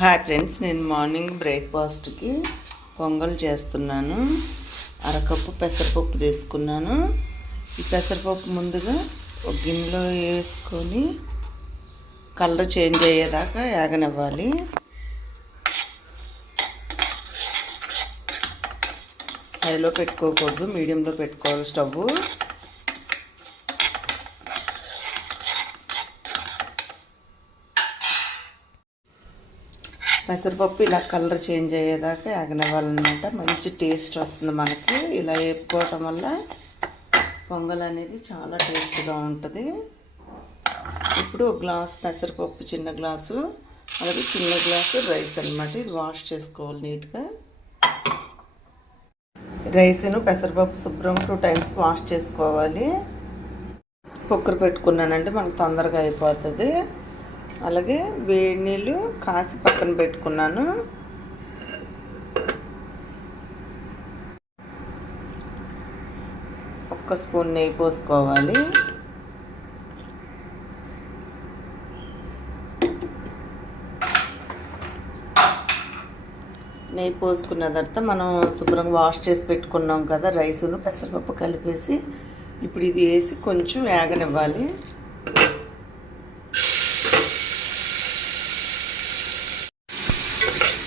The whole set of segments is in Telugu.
హాయ్ ఫ్రెండ్స్, నేను మార్నింగ్ బ్రేక్ఫాస్ట్కి పొంగల్ చేస్తున్నాను. అరకప్పు పెసరపప్పు తీసుకున్నాను. ఈ పెసరపప్పు ముందుగా ఒక గిన్నెలో వేసుకొని కలర్ చేంజ్ అయ్యేదాకా యాగనివ్వాలి. హైలో పెట్టుకోకూడదు, మీడియంలో పెట్టుకోవాలి స్టవ్. పెసరపప్పు ఇలా కలర్ చేంజ్ అయ్యేదాకా యాగనివ్వాలన్నమాట. మంచి టేస్ట్ వస్తుంది మనకి. ఇలా వేపుకోవటం వల్ల పొంగల్ అనేది చాలా టేస్ట్గా ఉంటుంది. ఇప్పుడు ఒక గ్లాస్ పెసరపప్పు, చిన్న గ్లాసు, అలాగే చిన్న గ్లాసు రైస్ అన్నమాట. ఇది వాష్ చేసుకోవాలి నీట్గా. రైస్ను పెసరపప్పు శుభ్రంగా 2 times వాష్ చేసుకోవాలి. కుక్కర్ పెట్టుకున్నానంటే మనకు తొందరగా అయిపోతుంది. అలాగే వేడి నీళ్ళు కాసి పక్కన పెట్టుకున్నాను. ఒక్క స్పూన్ నెయ్యి పోసుకోవాలి. నెయ్యి పోసుకున్న తర్వాత మనం శుభ్రంగా వాష్ చేసి పెట్టుకున్నాం కదా రైసును పెసరపప్పు కలిపేసి ఇప్పుడు ఇది వేసి కొంచెం వేగనివ్వాలి.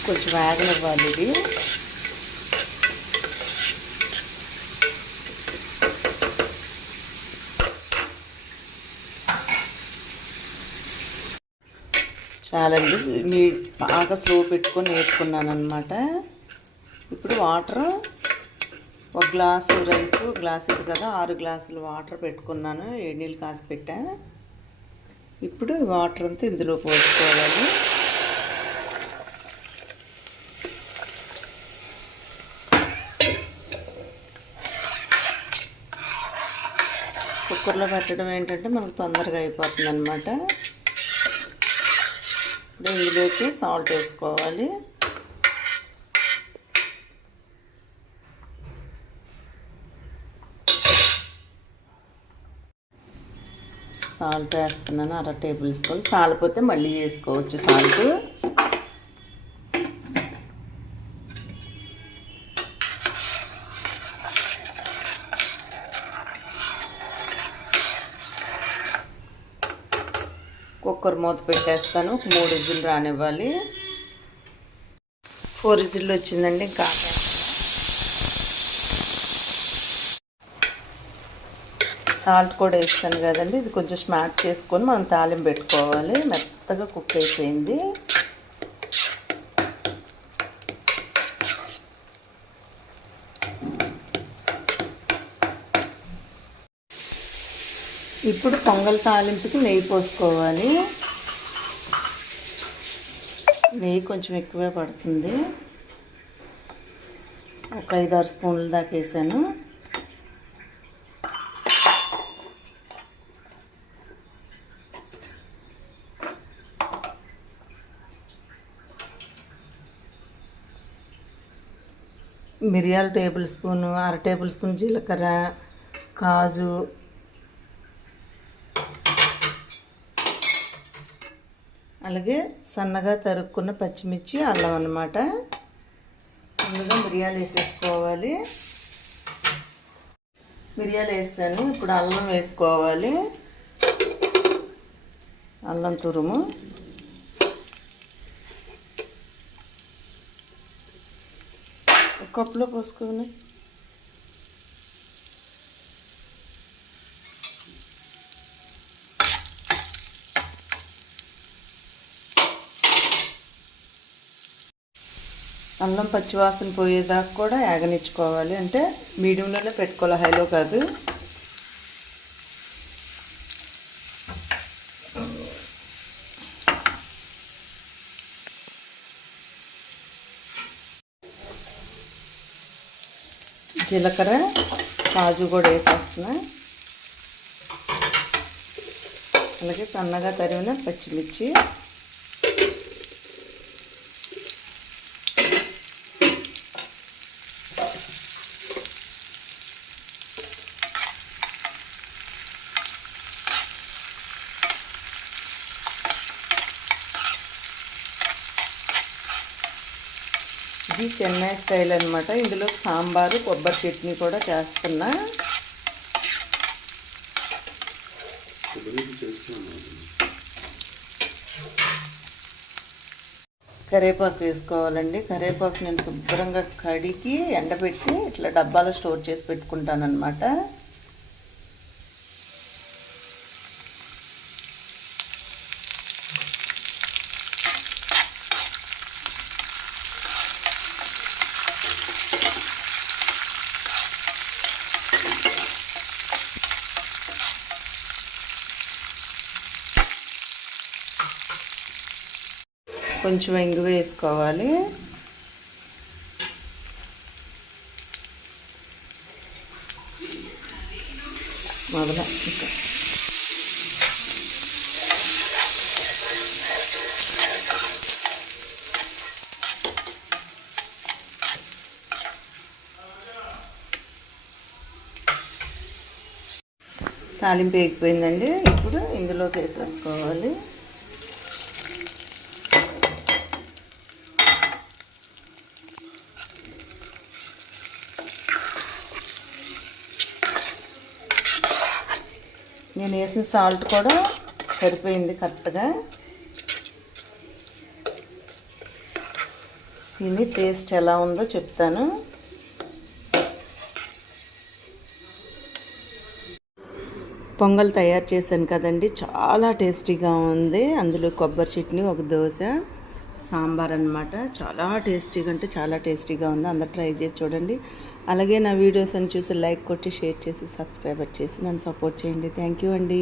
కొంచెం వేగనివ్వాలి ఇది. చాలండి, మీ బాగా స్లో పెట్టుకొని వేసుకున్నాను అనమాట. ఇప్పుడు వాటర్, ఒక గ్లాసు రైసు, గ్లాస్ ఇది కదా, 6 గ్లాసులు వాటర్ పెట్టుకున్నాను. 7 నీళ్ళు కాసి పెట్టా. ఇప్పుడు వాటర్ అంతా ఇందులో పోసుకోవాలి. కుక్కర్లో పెట్టడం ఏంటంటే మనకు తొందరగా అయిపోతుంది అన్నమాట. ఇప్పుడు ఇందులోకి సాల్ట్ వేసుకోవాలి. సాల్ట్ వేస్తున్నాను, 1/2 టేబుల్ స్పూన్. సాలిపోతే మళ్ళీ వేసుకోవచ్చు సాల్ట్. కుక్కర్ మూత పెట్టేస్తాను. 3 విజిల్ రానివ్వాలి. 4 విజిల్ వచ్చిందండి. ఇంకా సాల్ట్ కూడా వేస్తాను కదండి. ఇది కొంచెం స్మాష్ చేసుకొని మనం తాలింపు పెట్టుకోవాలి. మెత్తగా కుక్ అయిపోయింది. ఇప్పుడు పొంగల్ తాలింపుకి నెయ్యి పోసుకోవాలి. నెయ్యి కొంచెం ఎక్కువే పడుతుంది. ఒక 5-6 స్పూన్ల దాకా వేసాను. మిరియాలు 1 టేబుల్ స్పూను, 1/2 టేబుల్ స్పూన్ జీలకర్ర, కాజు, అలాగే సన్నగా తరుక్కున్న పచ్చిమిర్చి, అల్లం అన్నమాట. ముందుగా మిరియాలు వేసేసుకోవాలి. మిరియాలు వేసాను. ఇప్పుడు అల్లం వేసుకోవాలి. అల్లం తురుము, ఒక కప్పులో పోసుకొని అల్లం పచ్చివాసన పోయేదాకా కూడా యాగనిచ్చుకోవాలి. అంటే మీడియంలోనే పెట్టుకోవాలి, హైలో కాదు. జీలకర్ర, కాజు కూడా వేసేస్తున్నా. అలాగే సన్నగా తరిగిన పచ్చిమిర్చి, ఇది చెన్నై స్టైల్ అనమాట. ఇందులో సాంబారు కొబ్బరి చట్నీ కూడా చేస్తున్నా. కరివేపాకు వేసుకోవాలండి. కరివేపాకు నేను శుభ్రంగా కడిగి ఎండబెట్టి ఇట్లా డబ్బాలో స్టోర్ చేసి పెట్టుకుంటాను అనమాట. కొంచెం ఇంగు వేసుకోవాలి. మొదల ఇంకా తాలింపు వేగిపోయిందండి. ఇప్పుడు ఇందులోకి వేసేసుకోవాలి. నేను వేసిన సాల్ట్ కూడా సరిపోయింది కరెక్ట్గా. తిని టేస్ట్ ఎలా ఉందో చెప్తాను. పొంగల్ తయారు చేశాను కదండి, చాలా టేస్టీగా ఉంది. అందులో కొబ్బరి చట్నీ, ఒక దోశ, సాంబార్ అన్నమాట. చాలా టేస్టీగా అంటే చాలా టేస్టీగా ఉంది. అందరూ ట్రై చేసి చూడండి. అలాగే నా వీడియోస్ అని చూసి లైక్ కొట్టి, షేర్ చేసి, సబ్స్క్రైబ్ చేసి నన్ను సపోర్ట్ చేయండి. థ్యాంక్ యూ అండి.